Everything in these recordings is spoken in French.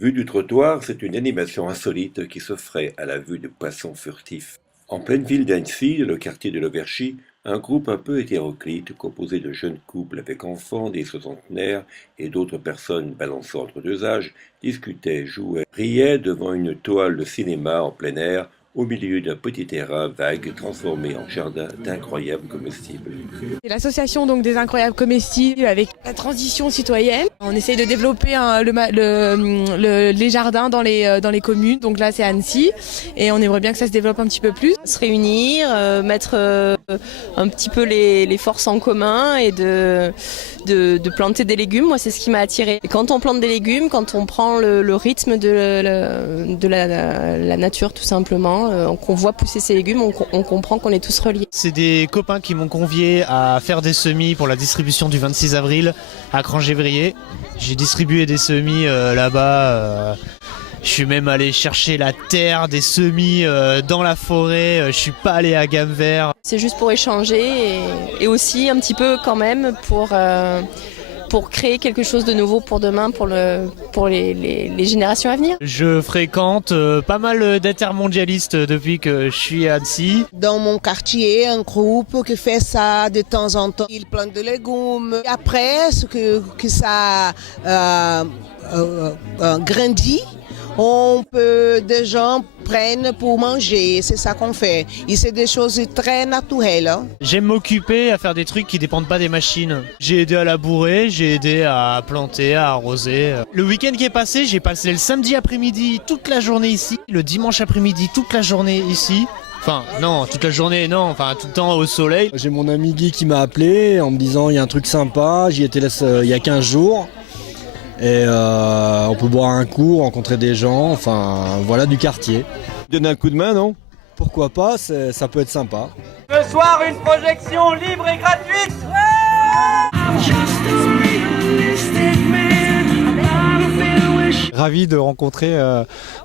Vue du trottoir, c'est une animation insolite qui s'offrait à la vue de poissons furtifs. En pleine ville d'Annecy, le quartier de l'Auverchie, un groupe un peu hétéroclite, composé de jeunes couples avec enfants, des soixantenaires et d'autres personnes balançant entre deux âges, discutait, jouait, riait devant une toile de cinéma en plein air, au milieu d'un petit terrain vague transformé en jardin d'incroyables comestibles. C'est l'association donc des incroyables comestibles avec la transition citoyenne. On essaye de développer les jardins dans les communes. Donc là c'est Annecy et on aimerait bien que ça se développe un petit peu plus. Se réunir, mettre un petit peu les forces en commun et de planter des légumes. Moi c'est ce qui m'a attirée. Et quand on plante des légumes, quand on prend le rythme de la nature tout simplement, qu'on voit pousser ces légumes, on comprend qu'on est tous reliés. C'est des copains qui m'ont convié à faire des semis pour la distribution du 26 avril à Crangévrier. J'ai distribué des semis là-bas. Je suis même allé chercher la terre, des semis dans la forêt. Je suis pas allé à Gamevert. C'est juste pour échanger et aussi un petit peu quand même pour créer quelque chose de nouveau pour demain, pour les générations à venir. Je fréquente pas mal d'intermondialistes depuis que je suis à Annecy. Dans mon quartier, un groupe qui fait ça de temps en temps. Ils plantent des légumes. Après, que ça grandit, des gens prennent pour manger, c'est ça qu'on fait. Et c'est des choses très naturelles. Hein. J'aime m'occuper à faire des trucs qui dépendent pas des machines. J'ai aidé à labourer, j'ai aidé à planter, à arroser. Le week-end qui est passé, j'ai passé le samedi après-midi toute la journée ici, le dimanche après-midi toute la journée ici. Enfin, non, toute la journée, non, enfin tout le temps au soleil. J'ai mon ami Guy qui m'a appelé en me disant il y a un truc sympa, j'y étais là il y a 15 jours. Et on peut boire un coup, rencontrer des gens, enfin voilà du quartier. Donner un coup de main, non? Pourquoi pas, ça peut être sympa. Ce soir, une projection libre et gratuite. Ravi de rencontrer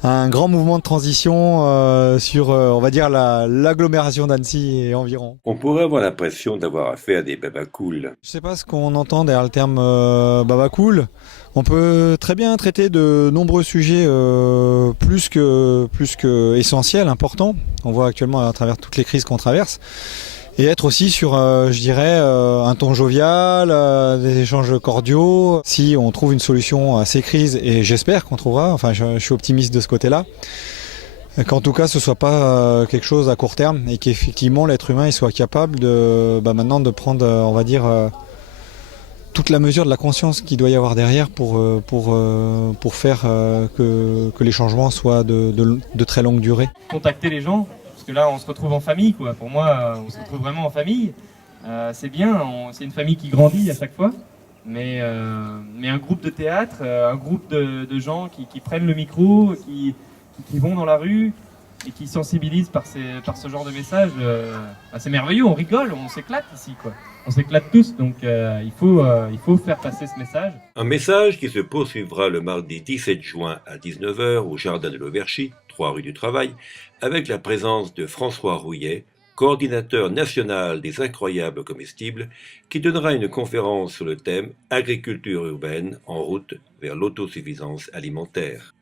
un grand mouvement de transition sur, on va dire, l'agglomération d'Annecy et environ. On pourrait avoir l'impression d'avoir affaire à des babacools. Je sais pas ce qu'on entend derrière le terme babacool. On peut très bien traiter de nombreux sujets plus que essentiels, importants. On voit actuellement à travers toutes les crises qu'on traverse. Et être aussi sur, je dirais, un ton jovial, des échanges cordiaux. Si on trouve une solution à ces crises, et j'espère qu'on trouvera, enfin je suis optimiste de ce côté-là, qu'en tout cas ce soit pas quelque chose à court terme et qu'effectivement l'être humain il soit capable de maintenant de prendre, on va dire, toute la mesure de la conscience qu'il doit y avoir derrière pour faire que les changements soient de très longue durée. Contacter les gens. Parce que là, on se retrouve en famille, quoi. Pour moi, on se retrouve vraiment en famille. C'est bien, c'est une famille qui grandit à chaque fois. Mais un groupe de théâtre, un groupe de gens qui prennent le micro, qui vont dans la rue et qui sensibilisent par ce genre de message, c'est merveilleux, on rigole, on s'éclate ici, quoi. On s'éclate tous, donc il faut faire passer ce message. Un message qui se poursuivra le mardi 17 juin à 19 h au Jardin de l'Auverchie, 3 rue du Travail, avec la présence de François Rouillet, coordinateur national des incroyables comestibles, qui donnera une conférence sur le thème « Agriculture urbaine en route vers l'autosuffisance alimentaire ».